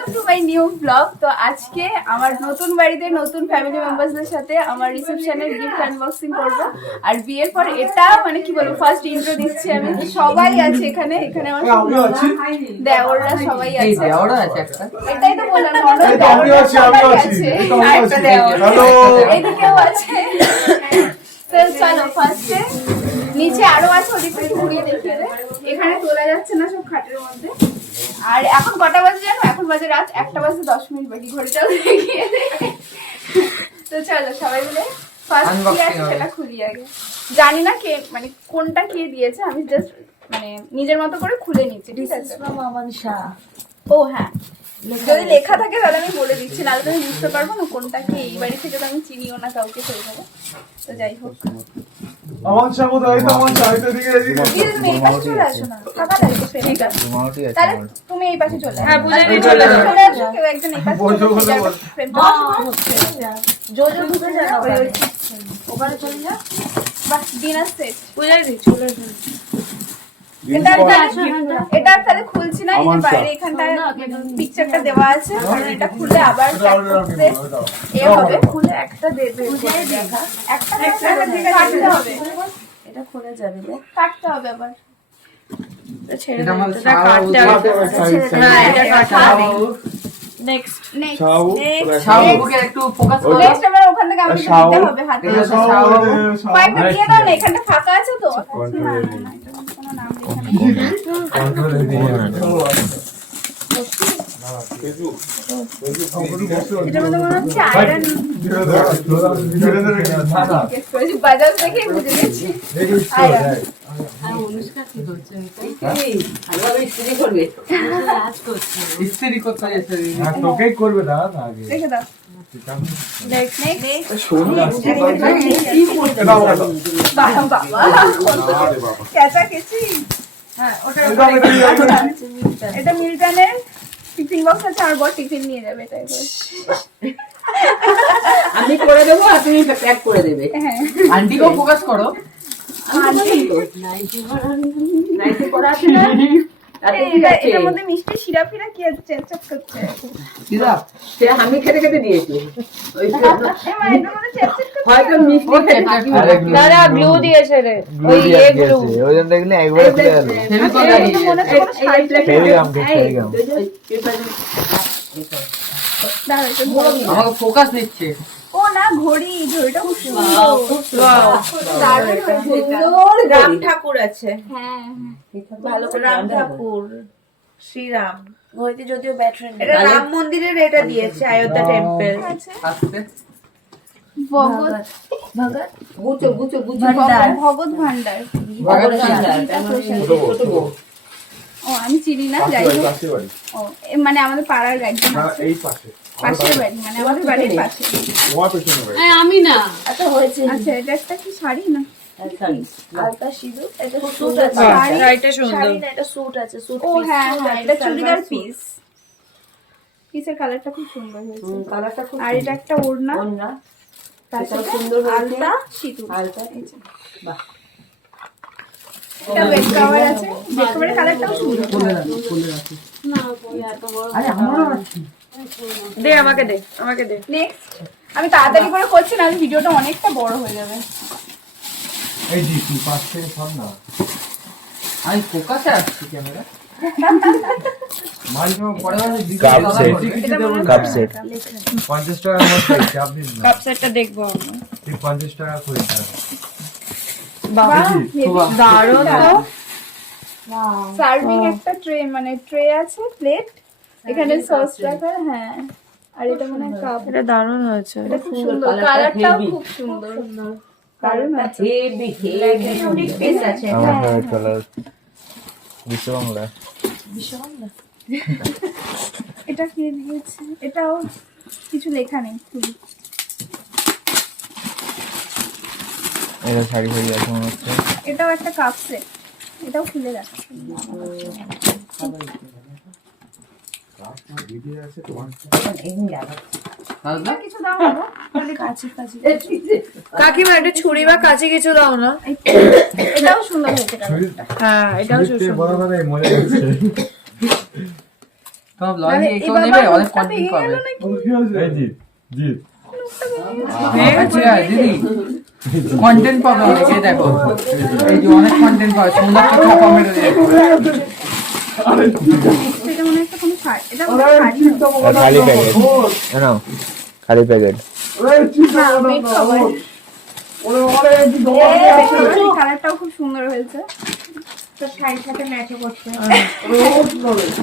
Welcome to my new blog. তো আজকে আমার নতুন বাড়িতে নতুন ফ্যামিলি মেম্বারসদের সাথে আমার রিসেপশনের গিফট আনবক্সিং করব। আর বিয়ের পর এটা মানে কি বলবো, ফার্স্ট ইন্ট্রো দিচ্ছি আমি। সবাই আছে এখানে, এখানে আমার দেওররা সবাই আছে। এটাই তো বললাম, সবাই আছে, আরেকটা দেওর এদিকেও আছে। তো চলো ফার্স্টে নিচে আরো আছে, ওদিকটা একটু ঘুরিয়ে দেখিয়ে দে। এখানে তোলা যাচ্ছে না সব খাটের মধ্যে। আর এখন কটা বাজে জানো? এখন বাজে রাত 1:10 বাকি, ঘড়িটাও দেখিয়ে দে। তো চলো সবাই মিলে ফার্স্ট কি আছে সেটা খুলি আগে। জানি না কে মানে কোনটা কে দিয়েছে, আমি জাস্ট মানে নিজের মতো করে খুলে নিচ্ছি, ঠিক আছে? ও হ্যাঁ, যদি লেখা থাকে তাহলে আমি বলে দিচ্ছি, নাহলে তো আমি বুঝতে পারবো না কোনটা কি। এই বাড়ি থেকে তো আমি চিনিও না কাউকে, সেই ভাবে। তো যাই হোক, তুমি এই পাশে চলে আসো না, ফাঁকা লাগবে ফ্রেমটা। তাহলে তুমি এই পাশে চলে আসো, চলে আসো, কেউ একজন এই পাশে ফ্রেমটা জোজো ঢুকে যাও, ওখানে চলে যাও। বাহ, ডিনার সেট চলে যাও। এটা তাহলে খুলছি না, এই যে বাইরে এখানটায় পিকচারটা দেওয়া আছে, কারণ এটা খুলে আবার এ হবে। খুলে একটা দেবে, একটা কাটতে হবে, এটা খুলে যাবে, কাটতে হবে আবার। ছেড়ে দাও, এটা কাটতে হবে। হ্যাঁ, এটা কাটতে হবে। নেক্সট একটু ফোকাস করো। নেক্সট আবার ওখান থেকে আমাকে দিতে হবে হাতে। কয়েকটা দিয়ে দাও না, এখানটা ফাঁকা আছে তো। না না, এটা কোনো নাম লেখা নেই। এটা মনে হচ্ছে আয়রন। বাজাজ দেখে বুঝে গেছি আয়রন। অনুষ্কা কি হচ্ছে? ভালোভাবে ইস্ত্রি করবে, ইস্ত্রি করতে এসে তোকেই করবে। দাও না, আগে দেখে দাও। এটা মিল্টনের টিফিন বক্স আছে, আর বড় টিফিন নিয়ে যাবে। তাই আমি করে দেবো আর তুমি প্যাক করে দেবে। হ্যাঁ, আন্টিকেও ফোকাস করো। এটার মধ্যে মিষ্টি সিরাপ ফিরা কি আছে? সিরাপ আমি খেতে খেতে দিয়েছি। হয়তো মিষ্টি দাদা ব্লু দিয়েছে রে, ওই ব্লু ওই জন্য দেখলে একবার আমাকে ফোকাস নিচ্ছে। ও না, ঘড়িটা খুব সুন্দর। রাম ঠাকুর আছে। হ্যাঁ, ভালো রাম ঠাকুর, শ্রীরাম। ঘড়িতে যদিও ব্যাটারি, এটা রাম মন্দিরের এটা দিয়েছে, অযোধ্যা টেম্পল। ভগৎ ভান্ডার। ও আমি চিনি না, যাই হোক। ও মানে আমাদের পাড়ার একজন আছে, পাশের বাড়ি, মানে আমাদের বাড়ির পাশে। আমি না, আচ্ছা হয়েছে। আচ্ছা, এটা একটা কি শাড়ি না? আলতা সিঁদুর, এটা স্যুট আছে। শাড়িটা সুন্দর, এটা স্যুট আছে, স্যুট পিস। ও হ্যাঁ হ্যাঁ, এটা চুড়িদার পিস। পিসের কালারটা খুব সুন্দর হয়েছে, কালারটা খুব। আর এটা একটা ওড়না, তারপর সুন্দর আলতা সিঁদুর, আলতা। বাহ, এটা বেড কভার আছে, বেড কভারের কালারটাও সুন্দর। না এত বড়, আরে আমারও আছে। দে আমাকে দে, আমাকে দে। নেক্সট আমি তাড়াতাড়ি করে করছি না, ভিডিওটা অনেকটা বড় হয়ে যাবে। এই জি তুই পাশ থেকে সর না, আমি ফোকাসে আসছি ক্যামেরা। মাইক পড়ে আছে, কাপ সেট 50 টাকার মধ্যে আপনি কাপ সেটটা দেখবো আমরা। 50 টাকা করে দাও। বাবা দারুণ তো। সার্ভিং একটা ট্রে, মানে ট্রে আছে, প্লেট, এখানে সস রাখা। হ্যাঁ, আর এটা মনে হয় কাপ। এটা দারুণ হয়েছে, এটা খুব সুন্দর, কালারটাও খুব সুন্দর, দারুণ আছে। হেভি ইউনিক পিস আছে। হ্যাঁ কালার বিশ্ববাংলা। এটা কি দিয়েছে? এটাও কিছু লেখা নেই, খুবই। এটা শাড়ি শাড়ি আছে মনে হচ্ছে। এটাও একটা কাপ সেট, এটাও খুলে রাখা। কাকিমা একটা ছুরি বা কাঁচি কিছু দাও না। এটাও সুন্দর হয়েছে। হ্যাঁ, এটাও সুন্দর। তোমার ব্লগে কেউ নেবে অনেক কন্টেন্ট পাবে এই জিৎ জিৎ আচ্ছা দিদি কন্টেন্ট পাবে অনেক এই দেখো এই যে অনেক কন্টেন্ট পাবে সুন্দর কথা কমেন্ট এটা মনে একটা কোনো শাড়ি, এটা মনে হয় শাড়ি না। খালি প্যাকেট না খালি প্যাকেট হ্যাঁ, মেড কভার। কালারটাও খুব সুন্দর হয়েছে। শাড়ির সাথে ম্যাচও করছে।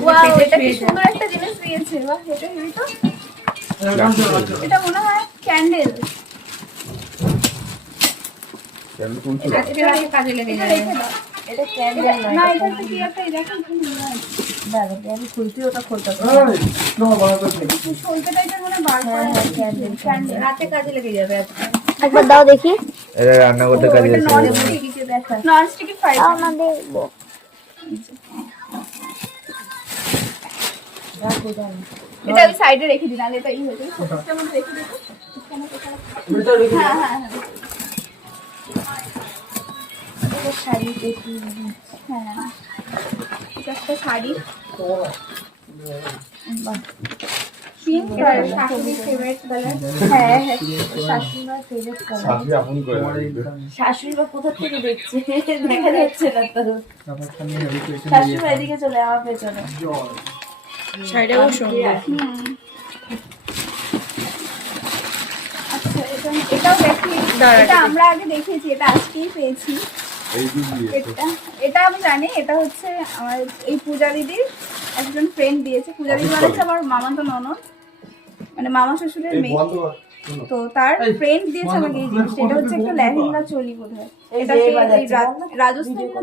ওয়াও, এটা কি সুন্দর একটা জিনিস দিয়েছে। বাহ, এটা হেভি তো। এটা মনে হয় ক্যান্ডেল। এটা কাজে লেগে এটা যাবে। রেখে দাও। এটা ক্যান্ডেল নয়। না, এটা তো কি একটা এই দেখো দাঁড়া, আমি খুলতে ওটা খুলতে হবে। সলতে টাইপের মনে বার করা হ্যাঁ, ক্যান্ডেল ক্যান্ডেল রাতে কাজে লেগে যাবে আজকে। একবার দাও দেখি। এটা রান্না করতে কাজে এটা আসে নন স্টিকি দেখা। Non sticky fry. দাও না দেখবো। এটা আমি সাইডে রেখে দিই, নাহলে এটা ই হয়ে যাবে। সিস্টেমের মধ্যে রেখে দিই। হ্যাঁ হ্যাঁ হ্যাঁ। এটা শাড়ি দেখি। হ্যাঁ, এটা একটা শাড়ি। পিঙ্ক আর শাশুড়ির ফেভারিট কালার। হ্যাঁ হ্যাঁ, শাশুড়িমার ফেভারিট কালার। শাশুড়ি আপন করে রাখবে। শাশুড়িমা কোথা থেকে দেখছে দেখা যাচ্ছে না তো। শাশুড়িমা এদিকে চলে আমার পেছনে। শাড়িটাও সুন্দর আচ্ছা, এটাও দেখি। এটা আমরা আগে দেখেছি, এটা আজকেই পেয়েছি। এই দিক দিয়ে এটা আমি জানি, এটা হচ্ছে আমার এই পূজা দিদির একজন ফ্রেন্ড দিয়েছে। পূজা দিদি মানে হচ্ছে আমার মামাতো ননদ, মানে মামা শ্বশুরের এই মেয়ে। বন্ধ কর। তো তার ফ্রেন্ড দিয়েছে আমাকে এই জিনিসটা। এটা হচ্ছে একটা লেহেঙ্গা চলি বোধহয়। এটা রাজস্থান না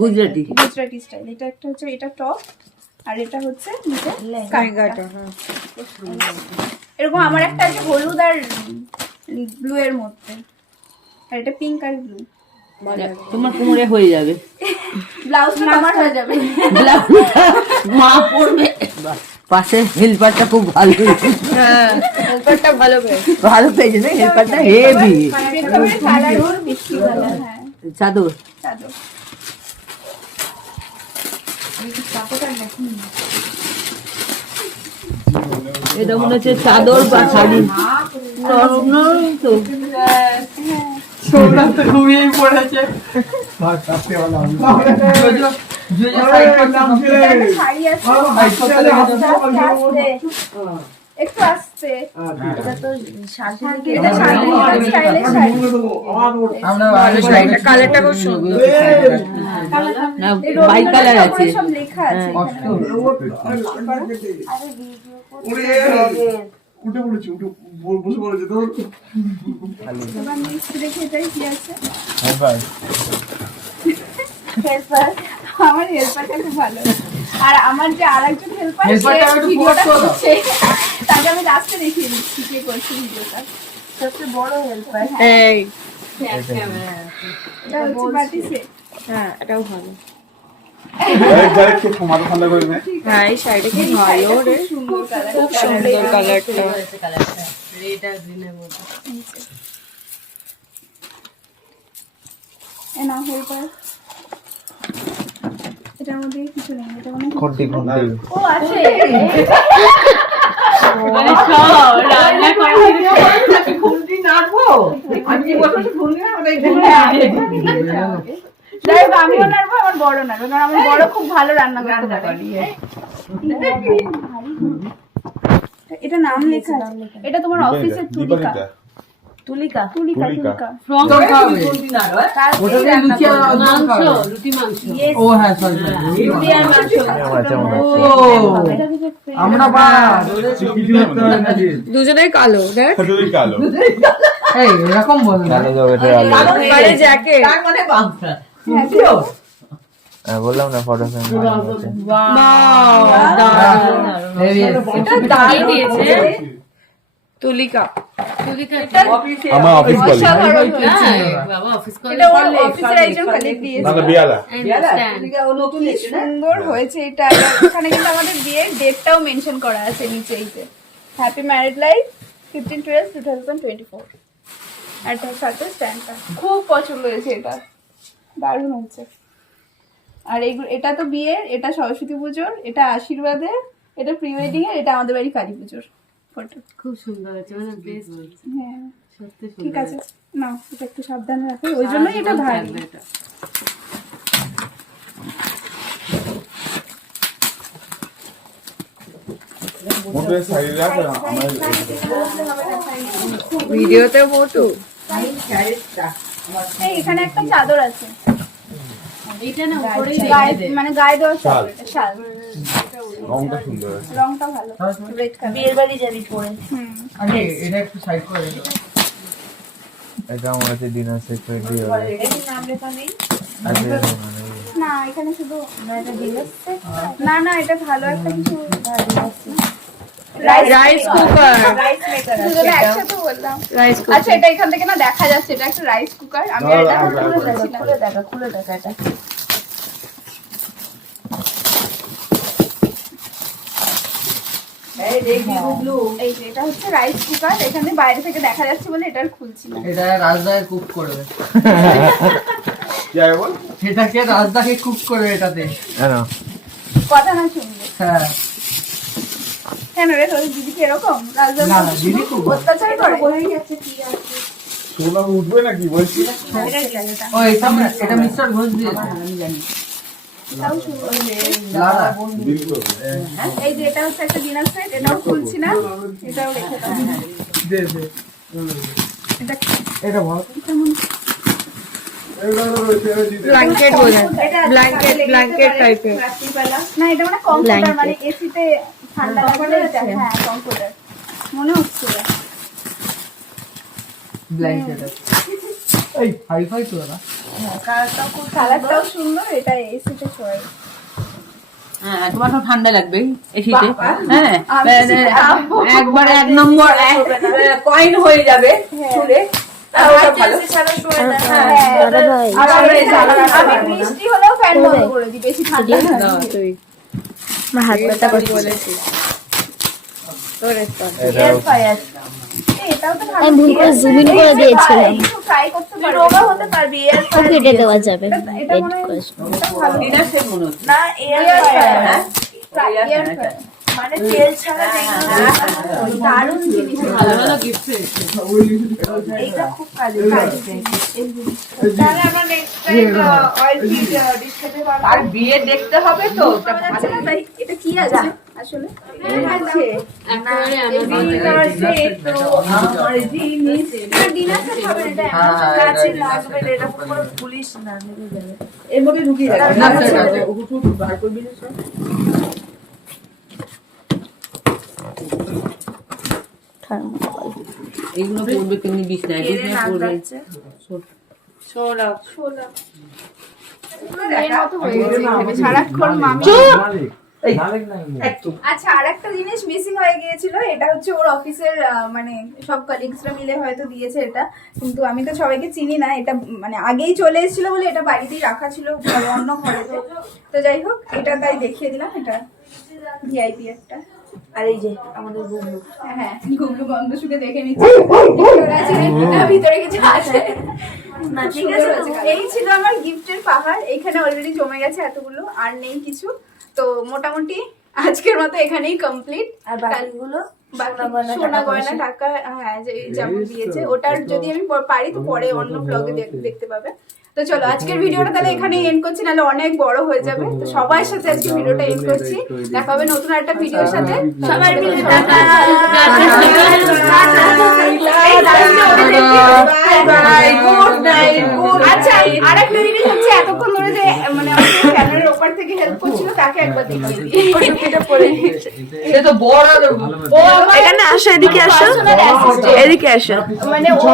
গুজরাটি স্টাইল। এটা একটা হচ্ছে এটা টপ, আর এটা হচ্ছে নিচে স্কার্টটা। এরকম আমার একটা আছে হলুদ আর ব্লু এর মধ্যে, আর এটা পিঙ্ক আর ব্লু। তোমার কোমরে হয়ে যাবে, ব্লাউজটা আমার হয়ে যাবে। ব্লাউজটা মা পরবে। পাশে হেল্পারটা খুব ভালো, হেল্পারটা ভালো পেয়েছে। ভালো পেয়েছে না হেল্পারটা হেভি। কালার মিষ্টি কালার। হ্যাঁ, চাদর চাদর। এটা মনে হচ্ছে চাদর বা শাড়ি, নরম নরম তো। সোমনাথ তো ঘুমিয়ে পড়েছে। এটা একটা শাড়ি আছে। একটু আসতে। এটা তো শাড়ি থেকে এটা শাড়ি স্টাইলের শাড়ি। আমরা শাড়িটা কালারটা খুব সুন্দর না বাই কালার আছে। উপরে সব লেখা আছে এখানে। উঠে পড়েছি উঠে বসে পড়েছে তো এবার নেক্সট দেখি এটাই কি আছে। হ্যাঁ ভাই হেল্পার, আমার হেল্পারটা খুব ভালো। আর আমার যে আরেকজন হেল্পার হেল্পারটা একটু ভিডিওটা post করো। করছে, তাকে আমি লাস্টে দেখিয়ে দিচ্ছি কে করছে ভিডিওটা। সবচেয়ে বড় হেল্পার। এই এটা হচ্ছে বাটি সেট। হ্যাঁ এটাও ভালো। ডাইরেক্ট কে মাথা ঠান্ডা করবে হ্যাঁ এই শাড়িটা কি ভালো রে, সুন্দর কালার। খুব সুন্দর কালারটা। এ না হেল্পার। এটার মধ্যে কিছু নেই, এটা মানে খুন্তি খুন্তি ও আছে। যাই হোক, আমিও নাড়বো, আমার বড় নাড়বো, কারণ আমার বড় খুব ভালো রান্না করতে পারে। এটা নাম লেখা আছে। এটা তোমার অফিসের তুলিকা। তুলিকা। তুলিকা, তুলিকা। তুলিকা। ওটাতে লুচি আর ও হ্যাঁ সরি আচ্ছা মনে ও আছে এটা থেকে free। আমরা বা দুজনেই কালো দেখ। যদি কালো এই এরকম বল না। কালো জগতের আলো কালো জ্যাকেট হ্যাঁ বললাম না ফটো ফ্রেম তুলিকা আমার অফিস কলিগ অসাধারণ হয়েছে। এটা ওর অফিসের একজন colleague দিয়েছে। মানে বিয়ালা সুন্দর হয়েছে এটা। আর এখানে কিন্তু আমাদের বিয়ের ডেটটাও মেনশন করা আছে নিচেইতে। Happy married life 15/12/2024। আর তার সাথে স্ট্যান্ডটা খুব পছন্দ হয়েছে, এটা দারুণ হয়েছে। আর এইগুলো, এটা তো বিয়ের, এটা সরস্বতী পুজোর, এটা আশীর্বাদের, এটা প্রি ওয়েডিং এর, এটা আমাদের বাড়ি কালী পুজোর ফটো। খুব সুন্দর হয়েছে, মানে বেশ হয়েছে, হ্যাঁ সত্যি ঠিক সুন্দর আছে, না এটা একটু সাবধানে রাখো, ওই জন্যই এটা ভারী। এটা মোটে সাইড রাখ আমার ভিডিওতে মোটু এই এখানে একটা চাদর আছে, এটা না উপরেই গায়ে রেখে দে। মানে গায়ে দেওয়ার চাদর, এটা শাল, রংটা সুন্দর আছে। রংটা ভালো, রেড কালার। বিয়ের বাড়ি যাবি পরে। আগে এটা একটু সাইড করে দিও। এটা আমার কাছে ডিনার সেট করে দিয়ে হবে এখানে নাম লেখা নেই? আজকে না এখানে শুধু না এটা দিলে না না, এটা ভালো একটা কিছু রাইস কুকার, রাইস মেকার আছে দুজনে এটা। একসাথে বললাম। রাইস আচ্ছা এটা এখান থেকে না দেখা যাচ্ছে, এটা একটা রাইস কুকার, আমি আর এটা খুলে দেখছিলাম। খুলে দেখা এটা। এই যে এটা হচ্ছে রাইস কুকার, এখানে বাইরে থেকে দেখা যাচ্ছে বলে এটা আর খুলছি না। এটা রাজদাকে কুক করবে, কি আছে বল? এটাকে রাজদাকে কুক করবে এটাতে। কেন কথা না শুনবে হ্যাঁ কেন রে, তোর দিদি কি এরকম রাজদার না, না, দিদি খুব ভালো। অত্যাচার করে? সোনা উঠবে নাকি বলছি? ও এটা মিস্টার ঘোষ দিয়েছে, আমি জানি। এটাও সুন্দর। লালা দিল তো। এই যে এটা হচ্ছে একটা ডিনার সেট, এটাও খুলছি না, এটাও রেখে দাও। দে দে এটা এটা বল। ব্ল্যাঙ্কেট বলে, ব্ল্যাঙ্কেট টাইপের। রাত্রিবেলা না, এটা মানে কমফোর্টার, মানে এসিতে ঠান্ডা লাগলে এটা, হ্যাঁ কমফোর্টার মনে হচ্ছিল। ব্ল্যাঙ্কেট আছে। এই হাইফাই তো না। কালারটাও সুন্দর, এটা এসিতে শোয়। হ্যাঁ, তোমার তো ঠান্ডা লাগবে এসিতে। হ্যাঁ, আমি যাবো। একবারে 1 নম্বর কয়েন হয়ে যাবে চুলে। ছাড়া শোয় না। দাদা ভাই আমি বৃষ্টি হলেও ফ্যান বন্ধ করে দিই, বেশি ঠান্ডা লাগে না। আমার হাত ব্যথা করছে। এটাও তো ভালো। আমি ভুল করে জুম ইন করে দিয়েছিলাম। একটু try করতে পারো। রোগা হতে পারবি এয়ার ও কেটে দেওয়া যাবে এটা এড মনে হয়- করে। এটাও ভালো। না air Air fryer fryer, air fryer। মানে তেল ছাড়া যেগুলো দারুণ জিনিস, ভালো ভালো গিফট এইটা খুব কাজে লাগবে। তাহলে আমরা next time oil free dish খেতে পারবো। আর বিয়ে দেখতে হবে তো। আচ্ছা ভাই এটা কি আছে আসলে? আছে ডিনার সেট তো আমার জিনিস এটা ডিনার সেট হবে না, এটা হ্যাঁ, হ্যাঁ, কাছে এটা- লাগবে না, এটা পুরো পুলিশ না নিয়ে যাবে। এর মধ্যে ঢুকিয়ে রাখো। না, সেটা আছে। এগুলো পড়বে তুমি বিছনায়, এর বিছনায় নাম পড়বে। আছে ছোলা এর মতো হয়ে গেছে এখানে, সারাক্ষণ মামি। আচ্ছা আর একটা জিনিস মিসিং হয়ে গিয়েছিল, এটা হচ্ছে ওর অফিসের মানে সব কলিগসরা মিলে হয়তো দিয়েছে এটা, কিন্তু আমি তো সবাইকে চিনি না, এটা মানে আগেই চলে এসেছিল বলে এটা বাড়িতেই রাখা ছিল ঘরে, অন্য ঘরে। তো যাই হোক এটা তাই দেখিয়ে দিলাম, এটা ভিআইপি একটা। আর এই যে আমাদের বন্ধু হ্যাঁ গুগলু বন্ধ শুকে দেখে নিচ্ছি ওরা চিনি কিনা, ভিতরে কিছু আছে না ঠিক আছে তো। এই ছিল আমার গিফটের পাহাড়, এইখানে অলরেডি জমে গেছে এতগুলো, আর নেই কিছু। তো মোটামুটি আজকের মতো এখানেই কমপ্লিট। আর বাকিগুলো সোনা গয়না টাকা, হ্যাঁ যে যেমন দিয়েছে, ওটার যদি আমি পারি তো পরে অন্য ব্লগে দেখতে পাবে। তো চলো আজকের ভিডিওটা তাহলে এখানেই এন্ড করছি, নাহলে অনেক বড় হয়ে যাবে। তো সবার সাথে আজকে ভিডিওটা এন্ড করছি, দেখা হবে নতুন একটা ভিডিওর সাথে। সবাই মিলে টাটা গুড নাইট। আচ্ছা আরেকটা জিনিস হচ্ছে, এতক্ষণ ধরে যে মানে আমাদের চ্যানেলের ওপার থেকে হেল্প করছিল তাকে একবার দেখিয়ে দিই। এটা পরে সে তো বড় ও আমার এখানে আসো, এদিকে আসো, personal assistant। এদিকে আসো। মানে ও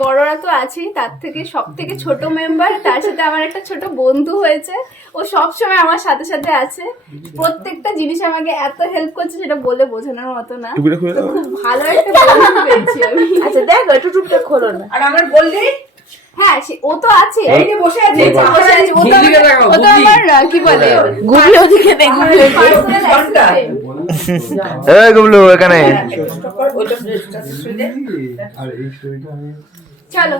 বড়রা তো আছেই, তার থেকে সব থেকে ছোট মেম্বার, তার সাথে আমার একটা ছোট বন্ধু হয়েছে, ও সব সময় আমার সাথে সাথে আছে, প্রত্যেকটা জিনিস আমাকে এত হেল্প করছে সেটা বলে বোঝানোর মতো না। টুপিটা খুলে দাও। খুব ভালো একটা বন্ধু পেয়েছি আমি। আচ্ছা দেখো একটু টুপটা খোলো না। আর আমার বললি হ্যাঁ ও তো আছে, এই যে বসে আছে, বসে আছে, ও তো গুগলিকে আমার- দেখাও, ও তো গুগলি। আমার কি বলে গুগলি ওদিকে নেই, গুগলি personal ঘন্টা। assistant। এই গুবলু এখানে চলো